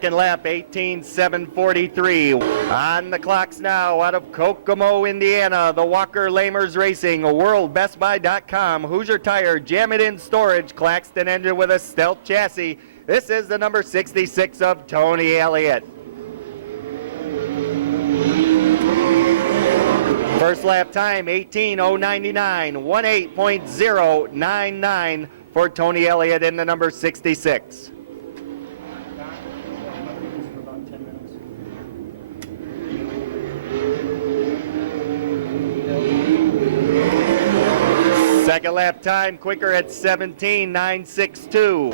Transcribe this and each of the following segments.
Second lap, 18:7:43. On the clocks now, out of Kokomo, Indiana, the Walker Lamers Racing, WorldBestBuy.com, Hoosier Tire, Jam It In Storage, Claxton engine with a Stealth chassis. This is the number 66 of Tony Elliott. First lap time, 18:099, 18.099 for Tony Elliott in the number 66. Second lap time quicker at 17:962.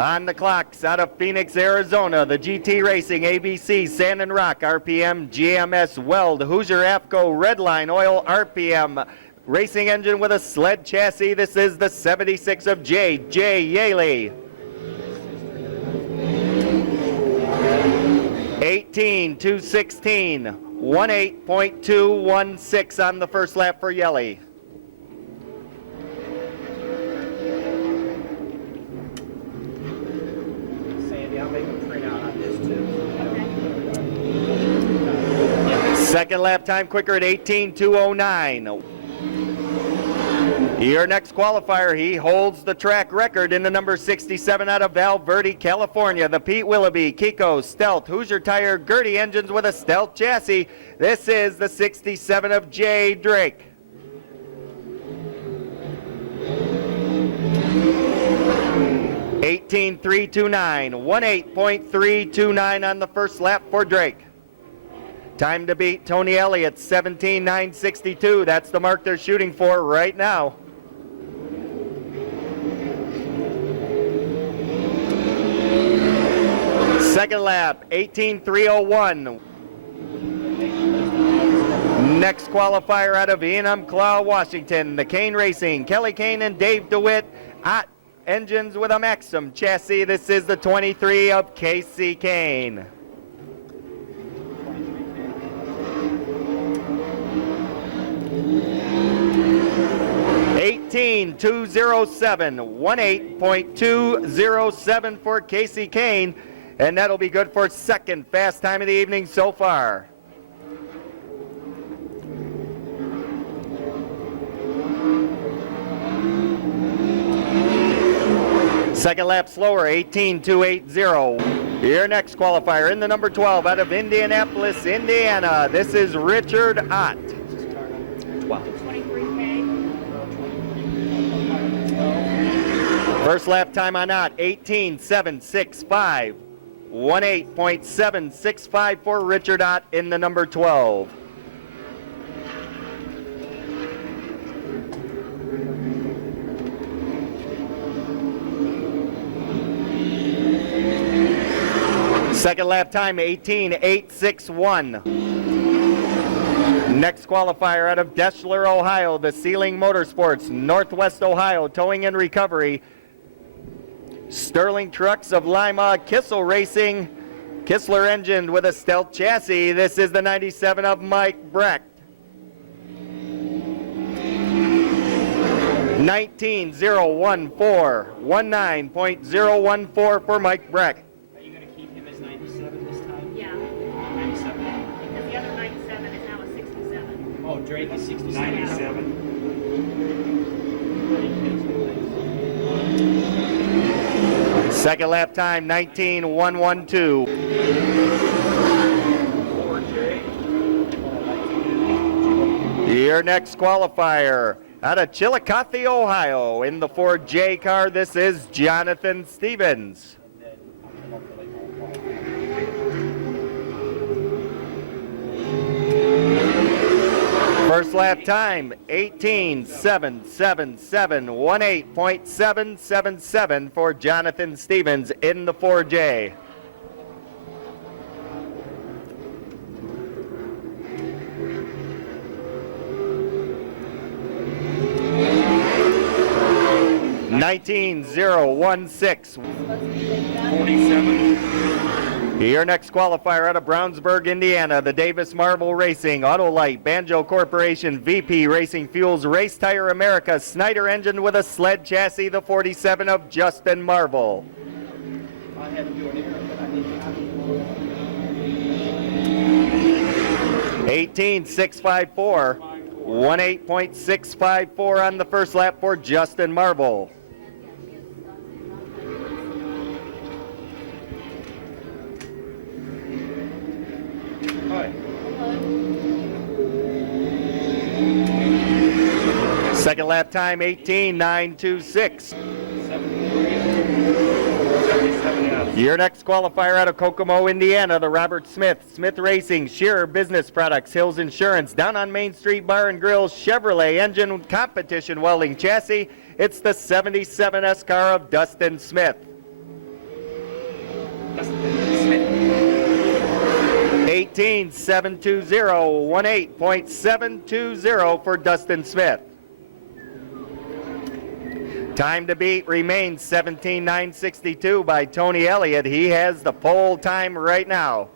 On the clocks out of Phoenix, Arizona, the GT Racing, ABC, Sand and Rock, RPM, GMS, Weld, Hoosier AFCO, Redline Oil, RPM, racing engine with a sled chassis. This is the 76 of J.J. Yaley. 18:216, 18.216 on the first lap for Yelly. Second lap time quicker at 18:209. Your next qualifier, he holds the track record in the number 67 out of Val Verde, California. The Pete Willoughby, Kiko, Stealth, Hoosier Tire, Gertie engines with a Stealth chassis. This is the 67 of Jay Drake. (18.329), 18.329 on the first lap for Drake. Time to beat Tony Elliott, 17.962. That's the mark they're shooting for right now. Second lap, 18.301. Next qualifier out of Enumclaw, Washington, the Kane Racing, Kelly Kane and Dave DeWitt, Ott engines with a Maxim chassis. This is the 23 of Casey Kane. 18.207, 18.207 for Casey Kane, and that'll be good for second fast time of the evening so far. Second lap slower, 18.280. Your next qualifier in the number 12 out of Indianapolis, Indiana. This is Richard Ott. 12. First lap time on Ott, 18.765. 18.765 for Richard Ott in the number 12. Second lap time, 18.861. Next qualifier out of Deschler, Ohio, the Sealing Motorsports, Northwest Ohio, Towing and Recovery. Sterling Trucks of Lima, Kissel Racing, Kistler engine with a Stealth chassis. This is the 97 of Mike Brecht. 19.014, 19.014 for Mike Brecht. Are you going to keep him as 97 this time? Yeah. 97. Because the other 97 is now a 67. Oh, Drake is 67. 97. Second lap time, 19.112. Your next qualifier out of Chillicothe, Ohio, in the Ford J car, this is Jonathan Stevens. First lap time, 18.777, 18.777 for Jonathan Stevens in the 4J. (19.016). 47. Your next qualifier out of Brownsburg, Indiana, the Davis Marvel Racing, Autolite, Banjo Corporation, VP Racing Fuels, Race Tire America, Snyder engine with a sled chassis, the 47 of Justin Marvel. I had to do an error, but I didn't. 18.654. 18.654 on the first lap for Justin Marble. Second lap time 18.926. Your next qualifier out of Kokomo, Indiana, the Robert Smith Racing, Shearer Business Products, Hills Insurance, down on Main Street Bar and Grill, Chevrolet Engine Competition Welding Chassis. It's the 77S car of Dustin Smith. 18.720, 18.720 for Dustin Smith. Time to beat remains 17.962 by Tony Elliott. He has the pole time right now.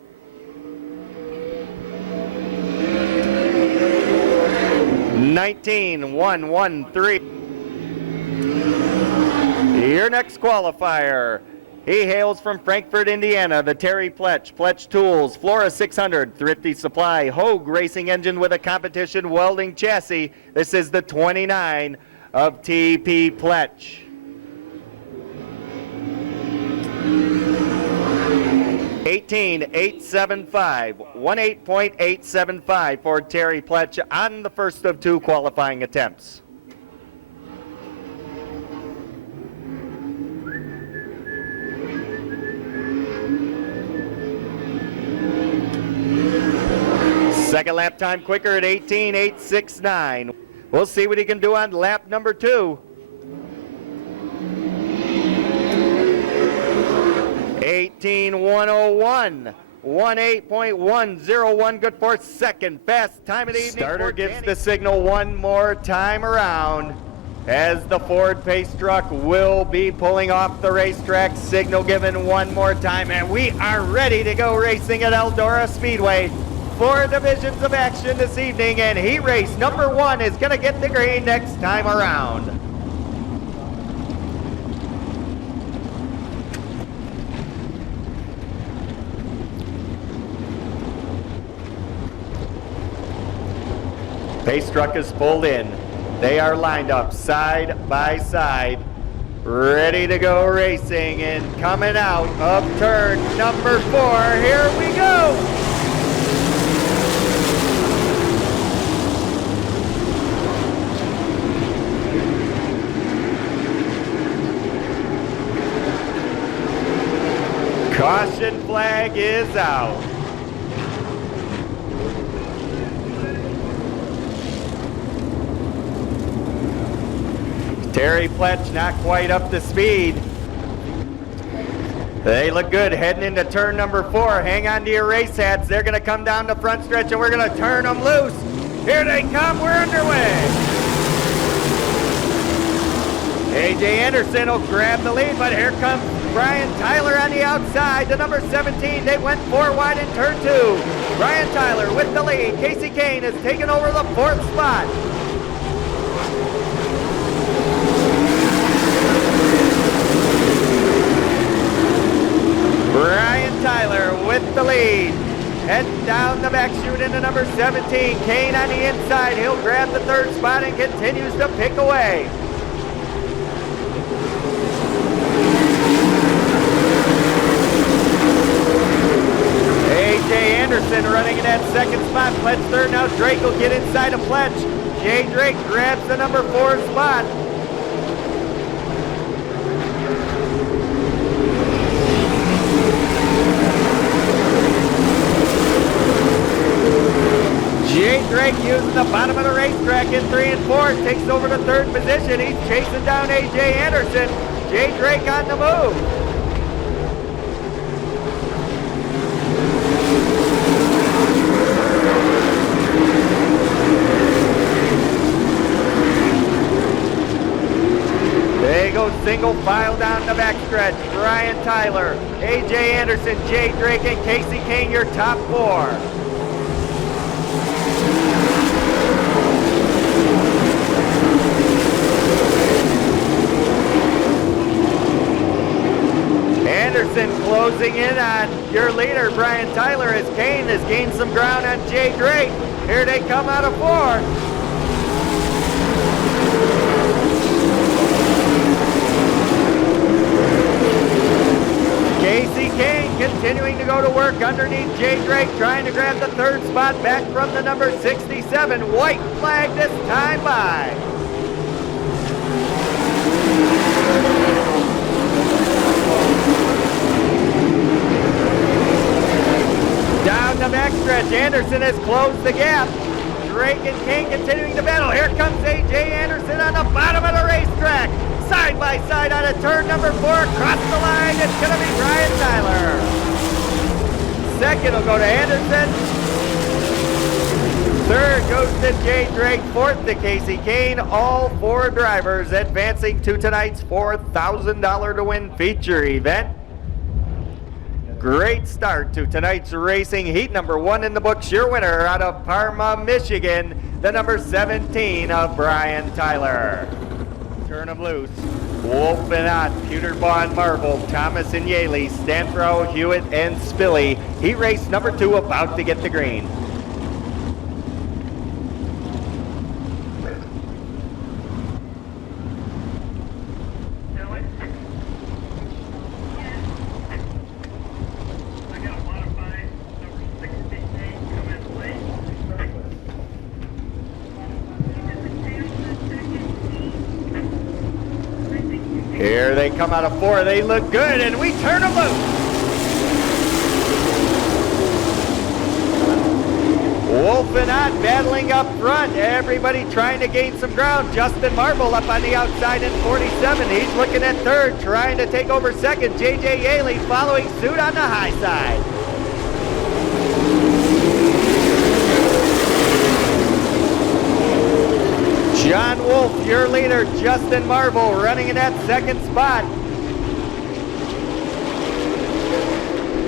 Your next qualifier. He hails from Frankfort, Indiana, the Terry Pletch Tools, Flora 600, Thrifty Supply, Hogue Racing Engine with a competition welding chassis. This is the 29 of T.P. Pletch. 18.875, 18.875 for Terry Pletch on the first of two qualifying attempts. Second lap time quicker at 18.869. We'll see what he can do on lap number 2. 18.101. 18.101, good for second. Fast time of the evening. Starter gives the signal one more time around as the Ford Pace truck will be pulling off the racetrack. Signal given one more time, and we are ready to go racing at Eldora Speedway. 4 divisions of action this evening, and heat race number 1 is going to get the green next time around. Pace truck is pulled in. They are lined up side by side, ready to go racing, and coming out of turn number 4. Here we go. Caution flag is out. Terry Pletch not quite up to speed. They look good heading into turn number 4. Hang on to your race hats. They're going to come down the front stretch and we're going to turn them loose. Here they come. We're underway. A.J. Anderson will grab the lead, but here comes Brian Tyler on the outside. The number 17, they went 4 wide in turn 2. Brian Tyler with the lead. Casey Kane has taken over the 4th spot. Brian Tyler with the lead. Heading down the back chute into number 17. Kane on the inside. He'll grab the 3rd spot and continues to pick away. A.J. Anderson running in that 2nd spot. Pletch 3rd. Now Drake will get inside of Pletch. Jay Drake grabs the number 4 spot. Jay Drake using the bottom of the racetrack in 3 and 4. Takes over the 3rd position. He's chasing down A.J. Anderson. Jay Drake on the move. They go single file down the backstretch. Brian Tyler, A.J. Anderson, Jay Drake, and Casey Kane, your top 4. Anderson closing in on your leader, Brian Tyler, as Kane has gained some ground on Jay Drake. Here they come out of 4. Casey Kane continuing to go to work underneath Jay Drake, trying to grab the 3rd spot back from the number 67. White flag this time by. Down the backstretch, Anderson has closed the gap. Drake and Kane continuing to battle. Here comes A.J. Anderson on the bottom of the racetrack. Side by side on a turn number 4. Across the line, it's going to be Brian Tyler. 2nd will go to Anderson. 3rd goes to Jay Drake. 4th to Casey Kane. All 4 drivers advancing to tonight's $4,000 to win feature event. Great start to tonight's racing. Heat number 1 in the books. Your winner out of Parma, Michigan, the number 17 of Brian Tyler. Turn them loose. Wolf and Ott, Pewterbaugh and Marble, Thomas and Yaley, Stanbro, Hewitt and Spilly. Heat race number 2 about to get the green. Here they come out of 4. They look good, and we turn them loose. Wolf and Ott battling up front. Everybody trying to gain some ground. Justin Marble up on the outside in 47. He's looking at 3rd, trying to take over 2nd. J.J. Yaley following suit on the high side. John Wolf, your leader. Justin Marble running in that 2nd spot.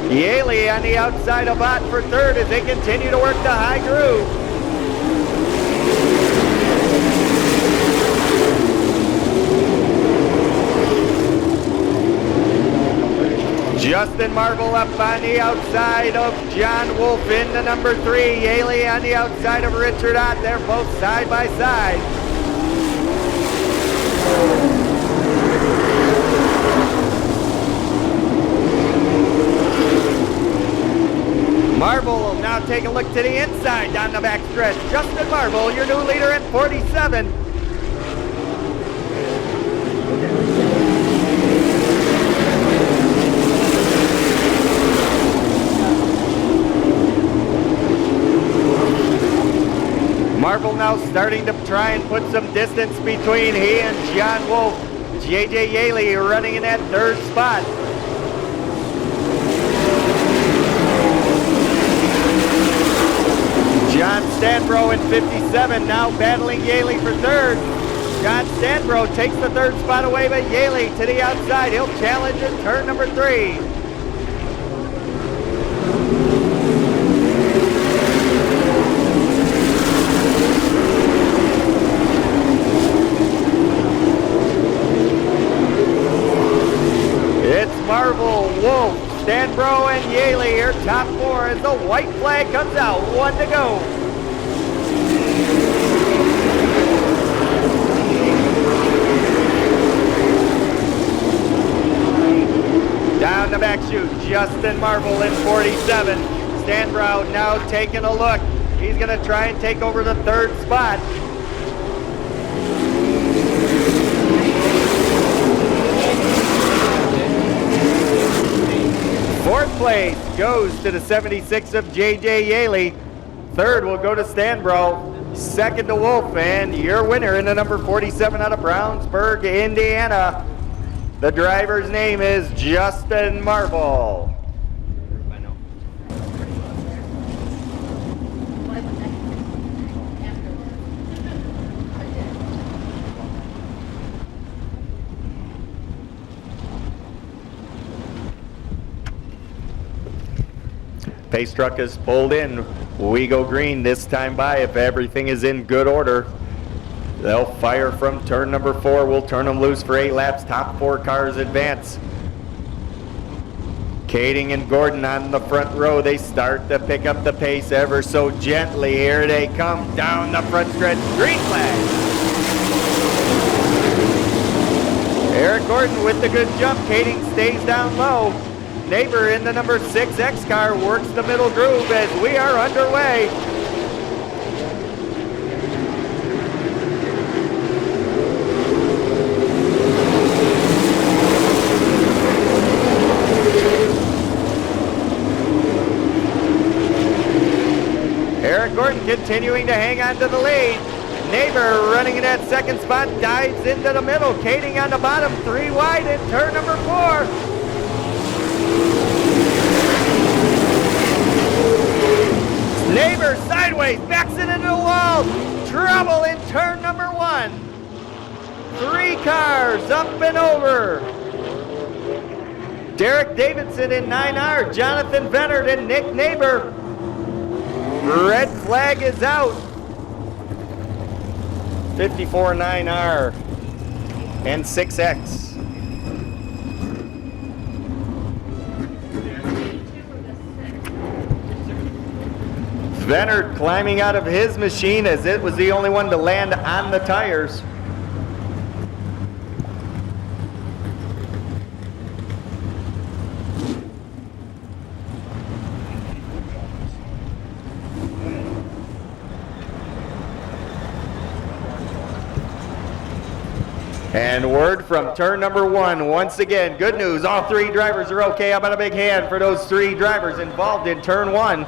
Yaley on the outside of Ott for 3rd as they continue to work the high groove. Justin Marble up on the outside of John Wolf into number 3. Yaley on the outside of Richard Ott. They're both side by side. Marble will now take a look to the inside down the back stretch. Justin Marble, your new leader at 47. Marble now starting to try and put some distance between he and John Wolf. J.J. Yaley running in that 3rd spot. John Stanbro in 57 now battling Yaley for 3rd. John Stanbro takes the 3rd spot away, but Yaley to the outside. He'll challenge in turn number 3. Marble, Wolf, Stanbro, and Yaley here, top 4 as the white flag comes out. 1 to go. Down the back chute, Justin Marble in 47. Stanbro now taking a look. He's going to try and take over the 3rd spot. Fourth place goes to the 76 of J.J. Yaley. 3rd will go to Stanbro. 2nd to Wolf, and your winner in the number 47 out of Brownsburg, Indiana. The driver's name is Justin Marble. Pace truck is pulled in. We go green this time by if everything is in good order. They'll fire from turn number 4. We'll turn them loose for 8 laps. Top 4 cars advance. Kading and Gordon on the front row. They start to pick up the pace ever so gently. Here they come down the front stretch. Green flag. Eric Gordon with the good jump. Kading stays down low. Neighbor in the number 6 X car works the middle groove as we are underway. Eric Gordon continuing to hang on to the lead. Neighbor running in that second spot, dives into the middle. Kading on the bottom, 3 wide in turn number 4. Neighbor sideways, backs it into the wall. Trouble in turn number 1. 3 cars up and over. Derek Davidson in 9R, Jonathan Vennert and Nick Neighbor. Red flag is out. 54 9R and 6X. Vennert climbing out of his machine as it was the only one to land on the tires. And word from turn number 1, once again, good news, all 3 drivers are okay. How about a big hand for those 3 drivers involved in turn 1?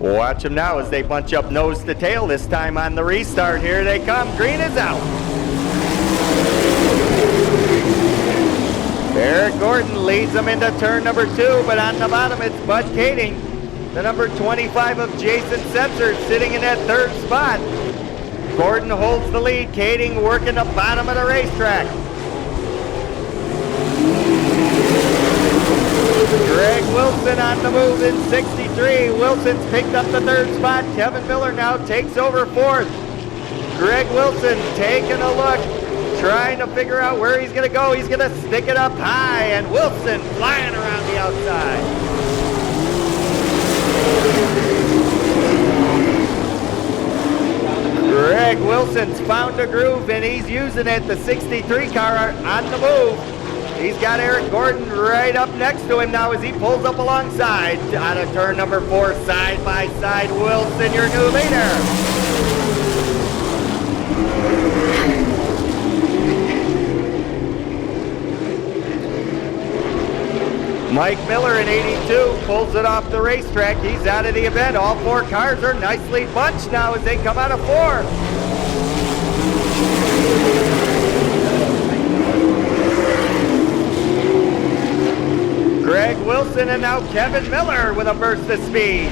Watch them now as they bunch up nose to tail this time on the restart. Here they come, green is out. Eric Gordon leads them into turn number 2, but on the bottom it's Bud Kading. The number 25 of Jason Setzer sitting in that 3rd spot. Gordon holds the lead. Kading working the bottom of the racetrack. Greg Wilson on the move in 63. Wilson's picked up the 3rd spot. Kevin Miller now takes over 4th. Greg Wilson taking a look, trying to figure out where he's going to go. He's going to stick it up high, and Wilson flying around the outside. Greg Wilson's found a groove and he's using it. The 63 car on the move. He's got Eric Gordon right up next to him now as he pulls up alongside. Out of turn number 4, side by side, Wilson, your new leader. Mike Miller in 82 pulls it off the racetrack. He's out of the event. All 4 cars are nicely bunched now as they come out of 4. Greg Wilson and now Kevin Miller with a burst of speed.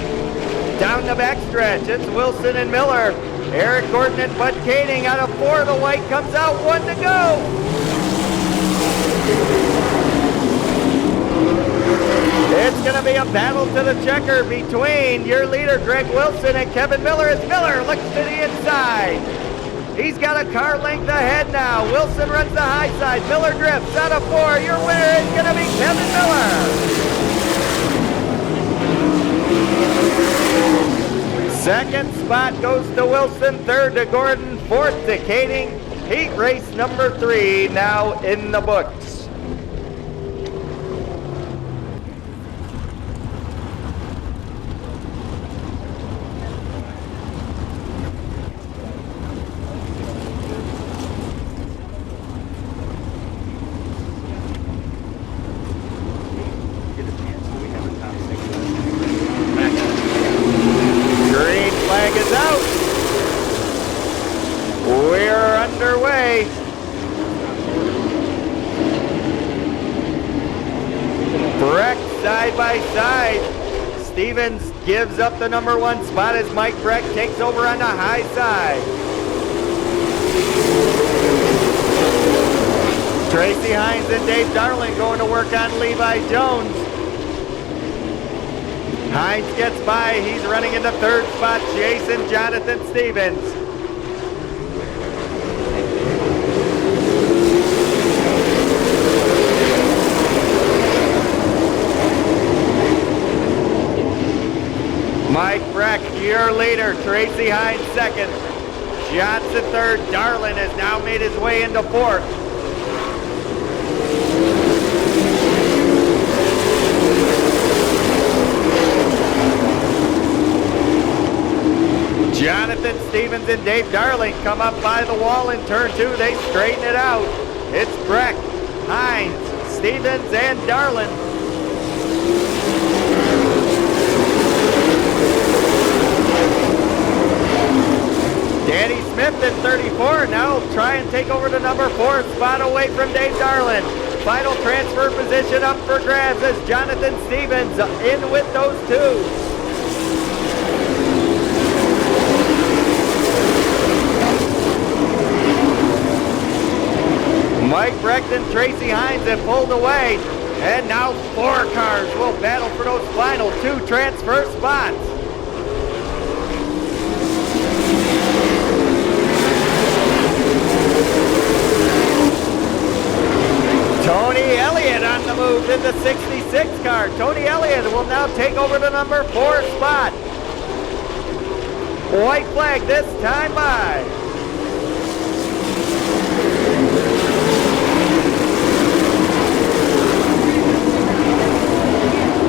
Down the backstretch, it's Wilson and Miller. Eric Gordon and Bud Kading out of 4. The white comes out, 1 to go. It's going to be a battle to the checker between your leader, Greg Wilson, and Kevin Miller as Miller looks to the inside. He's got a car length ahead now. Wilson runs the high side. Miller drifts out of 4. Your winner is going to be Kevin Miller. Second spot goes to Wilson. 3rd to Gordon. 4th to Kading. Heat race number 3 now in the books. Stevens gives up the number 1 spot as Mike Breck takes over on the high side. Tracy Hines and Dave Darling going to work on Levi Jones. Hines gets by. He's running in the 3rd spot. Jason Jonathan Stevens. Mike Breck, your leader. Tracy Hines second. Johnson third. Darlin has now made his way into fourth. Jonathan Stevens and Dave Darling come up by the wall in turn two. They straighten it out. It's Breck, Hines, Stevens, and Darling. Danny Smith at 34 now will try and take over the number 4 spot away from Dave Darlin. Final transfer position up for grabs as Jonathan Stevens in with those two. Mike Brecht and Tracy Hines have pulled away, and now 4 cars will battle for those final 2 transfer spots. Tony Elliott on the move in the 66 car. Tony Elliott will now take over the number 4 spot. White flag this time by.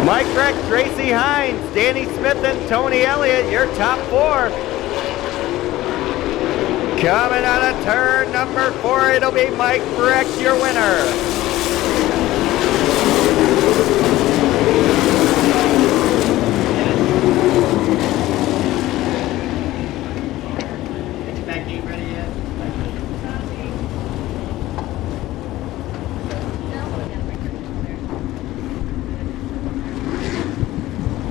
Mike Breck, Tracy Hines, Danny Smith, and Tony Elliott, your top 4. Coming out of turn number 4, it'll be Mike Breck, your winner. Back gate ready yet?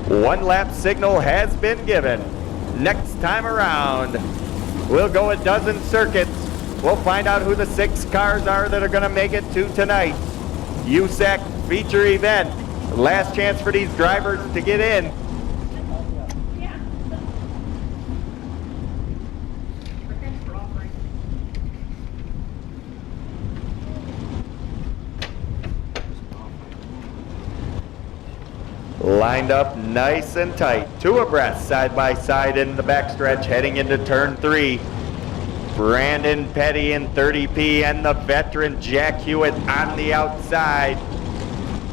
One lap signal has been given. Next time around, we'll go a dozen circuits. We'll find out who the 6 cars are that are going to make it to tonight's USAC feature event. Last chance for these drivers to get in. Lined up nice and tight, 2 abreast, side by side in the backstretch, heading into turn 3. Brandon Petty in 30P and the veteran Jack Hewitt on the outside.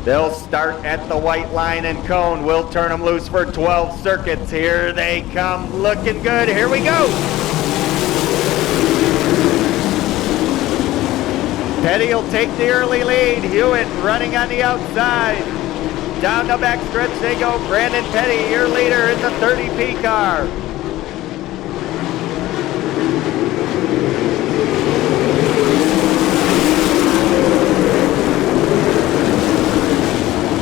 They'll start at the white line and cone. We'll turn them loose for 12 circuits. Here they come, looking good. Here we go. Petty will take the early lead. Hewitt running on the outside. Down the backstretch they go. Brandon Petty, your leader in the 30P car.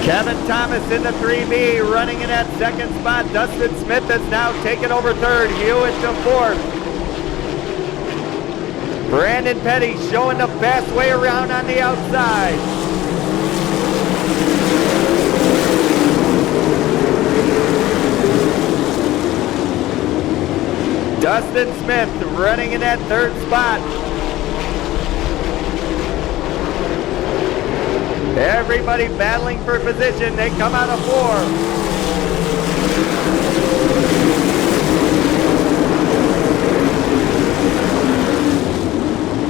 Kevin Thomas in the 3B, running in that second spot. Dustin Smith has now taken over third. Hewitt to fourth. Brandon Petty showing the fast way around on the outside. Dustin Smith running in that third spot. Everybody battling for position. They come out of 4.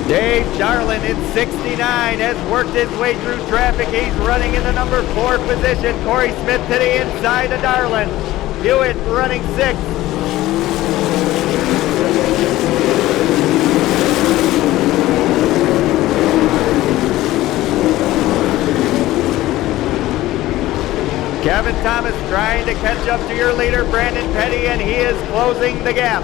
Dave Darlin in 69 has worked his way through traffic. He's running in the number 4 position. Corey Smith to the inside of Darlin. Hewitt running 6th. Kevin Thomas trying to catch up to your leader, Brandon Petty, and he is closing the gap.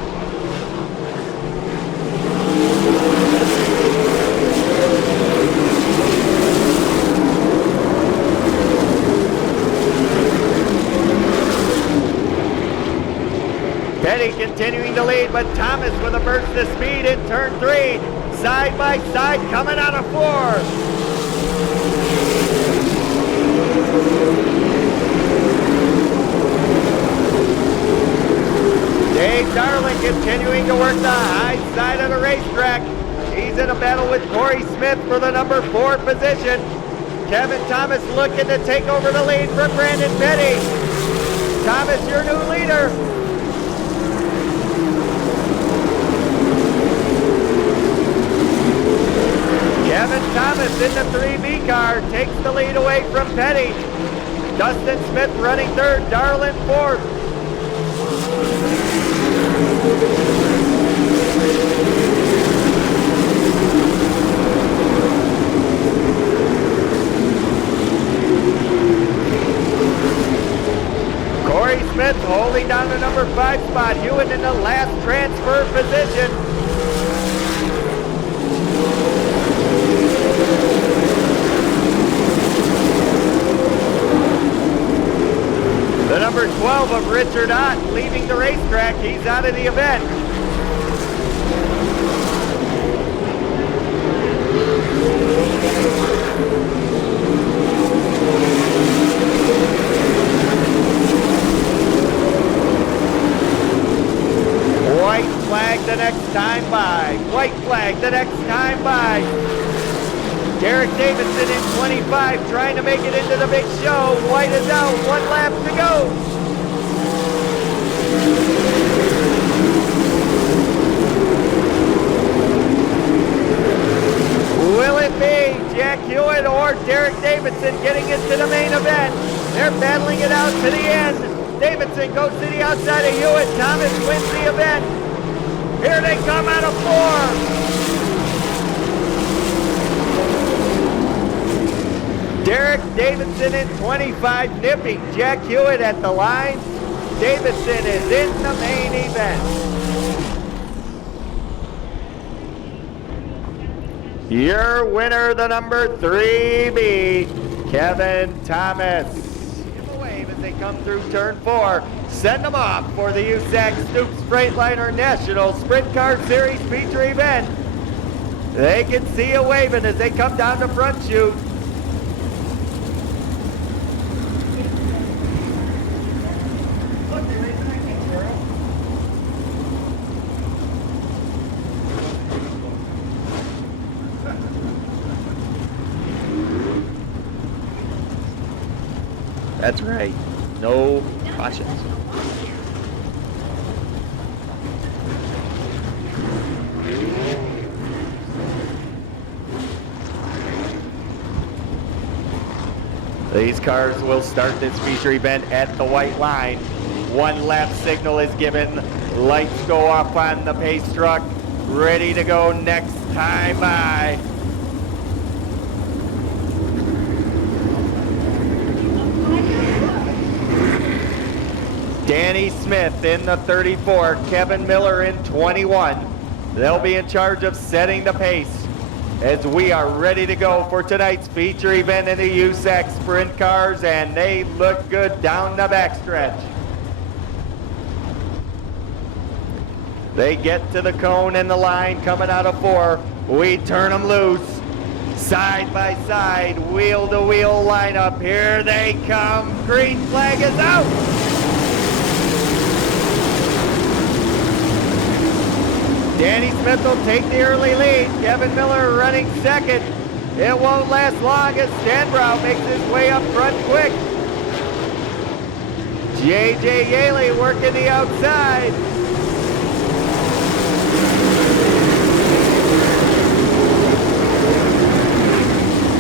Petty continuing to lead, but Thomas with a burst of speed in turn 3. Side by side, coming out of 4. Dave Darling continuing to work the high side of the racetrack. He's in a battle with Corey Smith for the number 4 position. Kevin Thomas looking to take over the lead from Brandon Petty. Thomas, your new leader. Kevin Thomas in the 3B car takes the lead away from Petty. Dustin Smith running third, Darlin fourth. Corey Smith holding down the number 5 spot. Hewitt in the last transfer position. The number 12 of Richard Ott leaving the racetrack. He's out of the event. White flag the next time by. White flag the next time by. Derek Davidson in 25 trying to make it into the big show. White is out, 1 lap to go. Will it be Jack Hewitt or Derek Davidson getting into the main event? They're battling it out to the end. Davidson goes to the outside of Hewitt. Thomas wins the event. Here they come out of 4. Derek Davidson in 25, nipping Jack Hewitt at the line. Davidson is in the main event. Your winner, the number 3B, Kevin Thomas. Give a wave as they come through turn 4. Send them off for the USAC Stoops Freightliner National Sprint Car Series feature event. They can see you waving as they come down the front chute. That's right. No cautions. These cars will start this feature event at the white line. 1 lap signal is given. Lights go off on the pace truck. Ready to go next time by. Danny Smith in the 34, Kevin Miller in 21. They'll be in charge of setting the pace as we are ready to go for tonight's feature event in the USAC Sprint Cars, and they look good down the backstretch. They get to the cone and the line coming out of 4. We turn them loose. Side by side, wheel to wheel lineup. Here they come. Green flag is out. Danny Smith will take the early lead. Kevin Miller running second. It won't last long as Stanbrough makes his way up front quick. J.J. Yaley working the outside.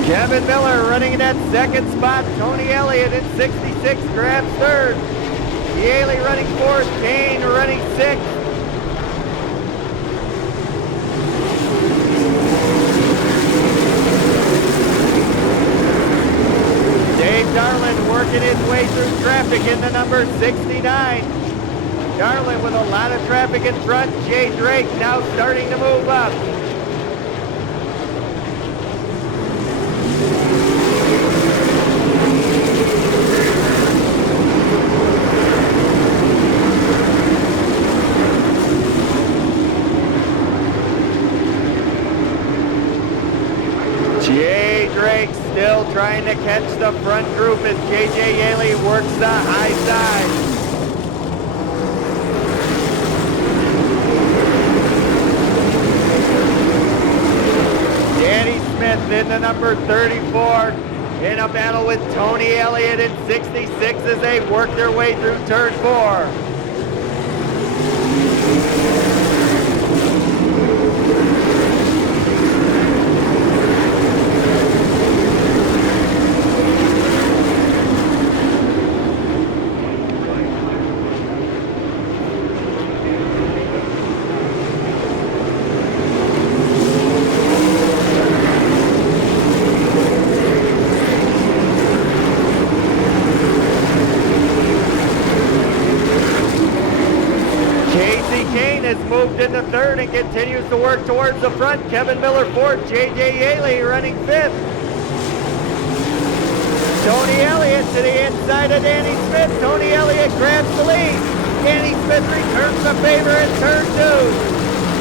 Kevin Miller running in that second spot. Tony Elliott in 66 grabs third. Yaley running fourth. Kane running sixth. Dave Darlin working his way through traffic in the number 69. Darlin with a lot of traffic in front. Jay Drake now starting to move up. Jay Drake still trying to catch the front group as J.J. Yaley works the high side. Danny Smith in the number 34 in a battle with Tony Elliott in 66 as they work their way through turn 4. has moved into third and continues to work towards the front. Kevin Miller fourth, J.J. Yaley running fifth. Tony Elliott to the inside of Danny Smith. Tony Elliott grabs the lead. Danny Smith returns the favor in turn two.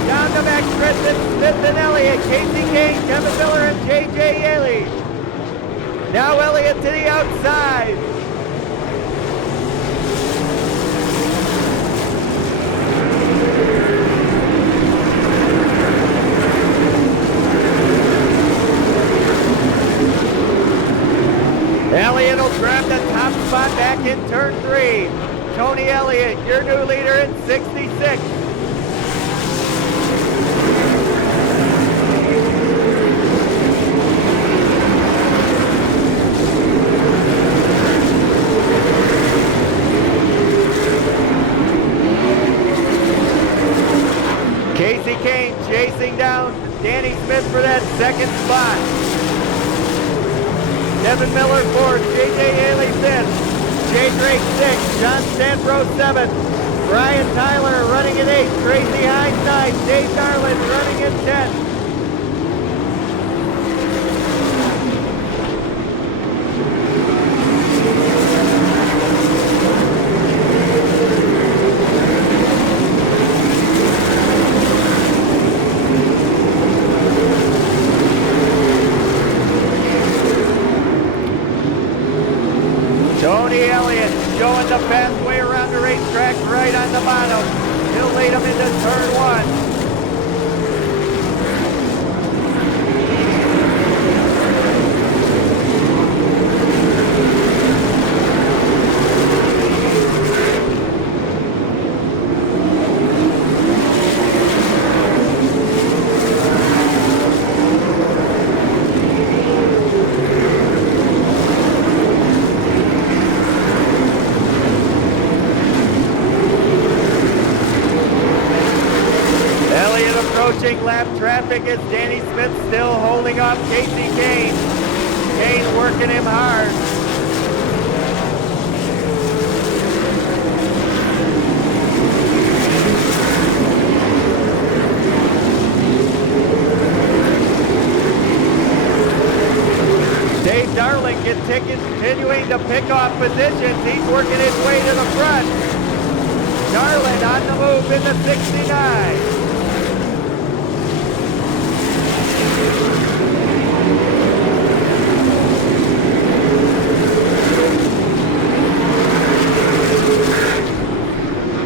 Down the back stretch, it's Smith and Elliott, Casey Kane, Kevin Miller, and J.J. Yaley. Now Elliott to the outside. Elliott will grab the top spot back in turn three. Tony Elliott, your new leader in 66. Casey Kane chasing down Danny Smith for that second spot. Kevin Miller fourth, J.J. Yaley fifth, Jay Drake sixth, John Stanbro seventh, Brian Tyler running at eighth, Tracy Hines ninth, Dave Garland running at 10th. Tony Elliott showing the pathway around the racetrack right on the bottom. He'll lead him into turn one. Approaching lap traffic as Danny Smith still holding off Casey Kane. Kane working him hard. Dave Darling continuing to pick off positions. He's working his way to the front. Darling on the move in the 69.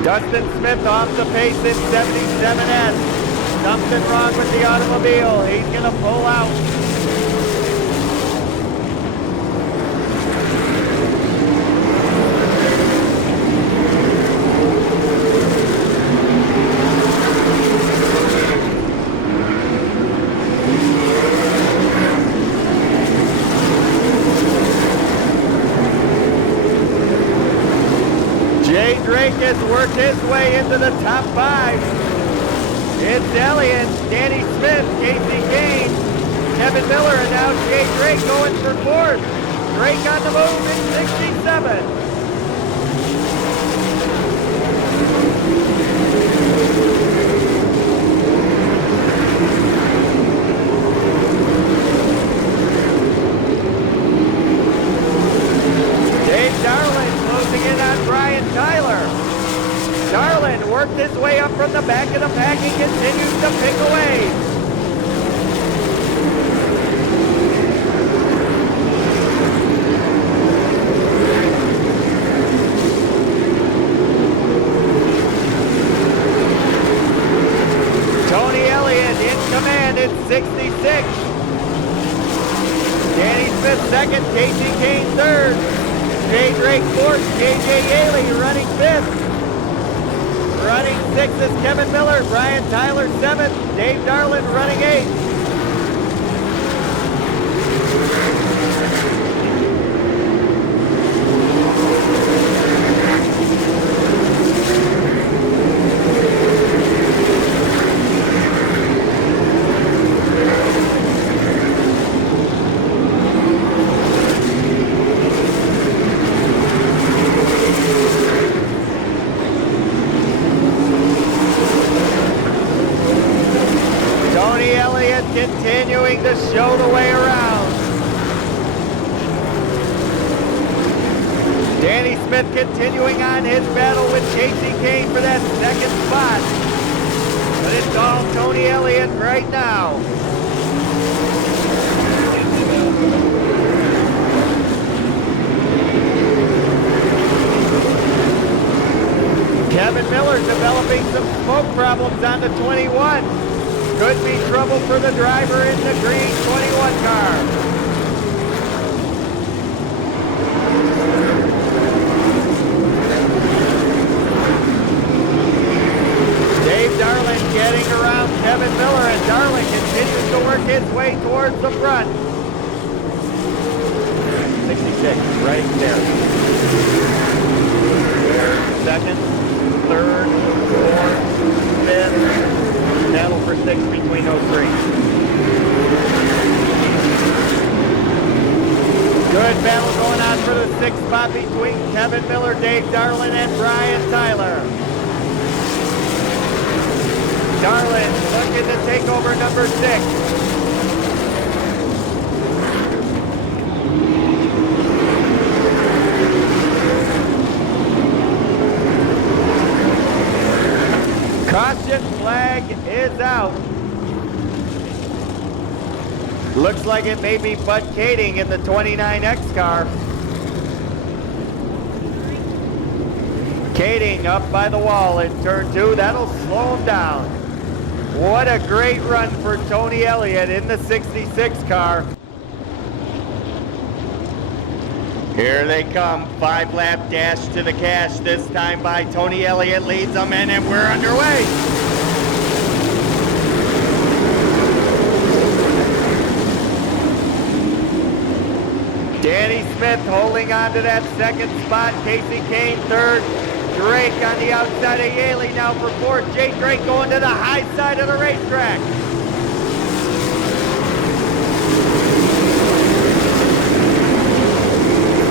Dustin Smith off the pace in 77S. Something wrong with the automobile. He's going to pull out. Jay Drake has worked his way into the top five. It's Elliott, Danny Smith, Casey Kane, Kevin Miller, and now Jay Drake going for fourth. Drake on the move in 67. Dave Darling closing in on Brian Tyler. Darling worked his way up from the back of the pack and continues to pick away. Tony Elliott in command at 66. Danny Smith second, Casey Kane third. Jay Drake fourth, J.J. Yaley running fifth. Running sixth is Kevin Miller, Brian Tyler seventh, Dave Darland running eighth. Danny Smith continuing on his battle with Casey Kane for that second spot. But it's all Tony Elliott right now. Kevin Miller developing some smoke problems on the 21. Could be trouble for the driver in the green 21 car. Darlin getting around Kevin Miller, and Darlin continues to work his way towards the front. 66, right there. Second, third, fourth, fifth. Battle for sixth between those three. Good battle going on for the sixth spot between Kevin Miller, Dave Darlin, and Brian Tyler. Darlin looking to take over number 6. Caution flag is out. Looks like it may be Bud Kading in the 29X car. Kading up by the wall in turn 2. That'll slow him down. What a great run for Tony Elliott in the 66 car. Here they come, 5-lap dash to the cash, this time by Tony Elliott, leads them in, and we're underway. Danny Smith holding on to that second spot, Casey Kane third. Drake on the outside of Yaley now for fourth. Jay Drake going to the high side of the racetrack.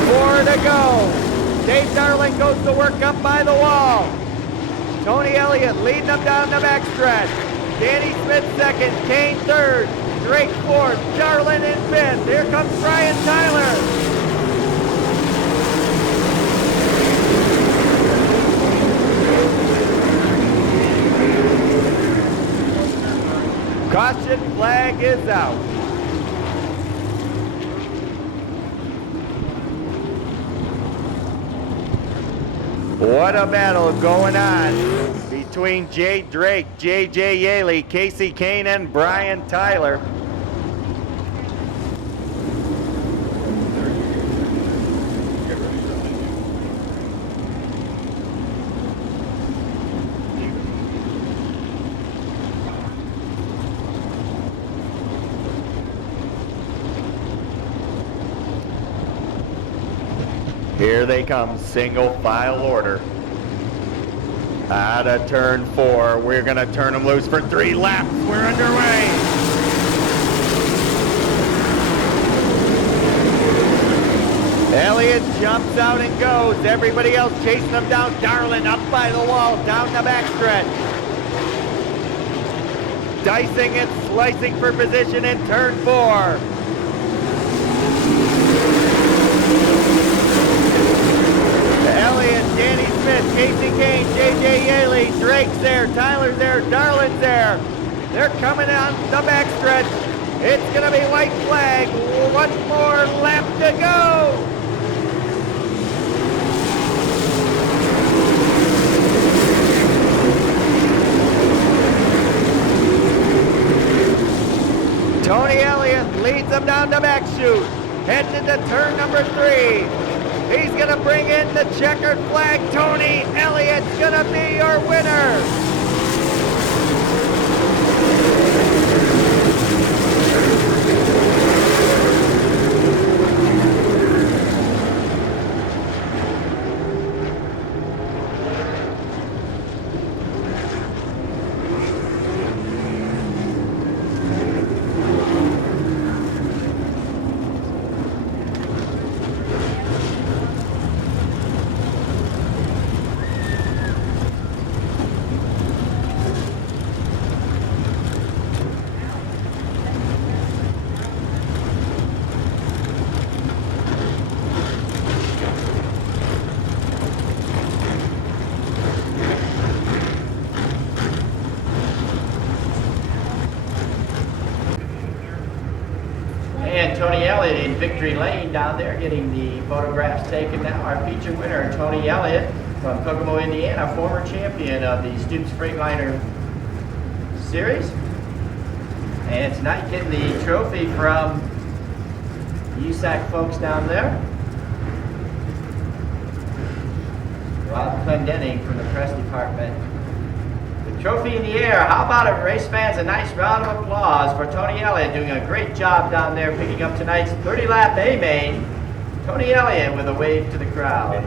4 to go. Dave Darling goes to work up by the wall. Tony Elliott leading them down the backstretch. Danny Smith second, Kane third, Drake fourth, Darling in fifth. Here comes Brian Tyler. Caution flag is out. What a battle going on between Jay Drake, J.J. Yaley, Casey Kane, and Brian Tyler. Here they come, single file order. Out of turn 4, we're gonna turn them loose for 3 laps. We're underway. Elliott jumps out and goes. Everybody else chasing them down. Darlin up by the wall, down the backstretch. Dicing and slicing for position in turn 4. Elliott, Danny Smith, Casey Kane, J.J. Yaley, Drake's there, Tyler's there, Darlin's there. They're coming on the backstretch. It's going to be white flag. 1 more lap to go. Tony Elliott leads them down the back chute, heading into turn number 3. He's going to bring in the checkered flag. Tony Elliott's going to be your winner. Tony Elliott in victory lane down there getting the photographs taken now. Our feature winner, Tony Elliott from Kokomo, Indiana, former champion of the Students Freightliner Series. And tonight getting the trophy from the USAC folks down there. Rob Clendenning from the press department. The trophy in the air. How about it, race fans? A nice round of applause for Tony Elliott doing a great job down there picking up tonight's 30-lap A-Main. Tony Elliott with a wave to the crowd.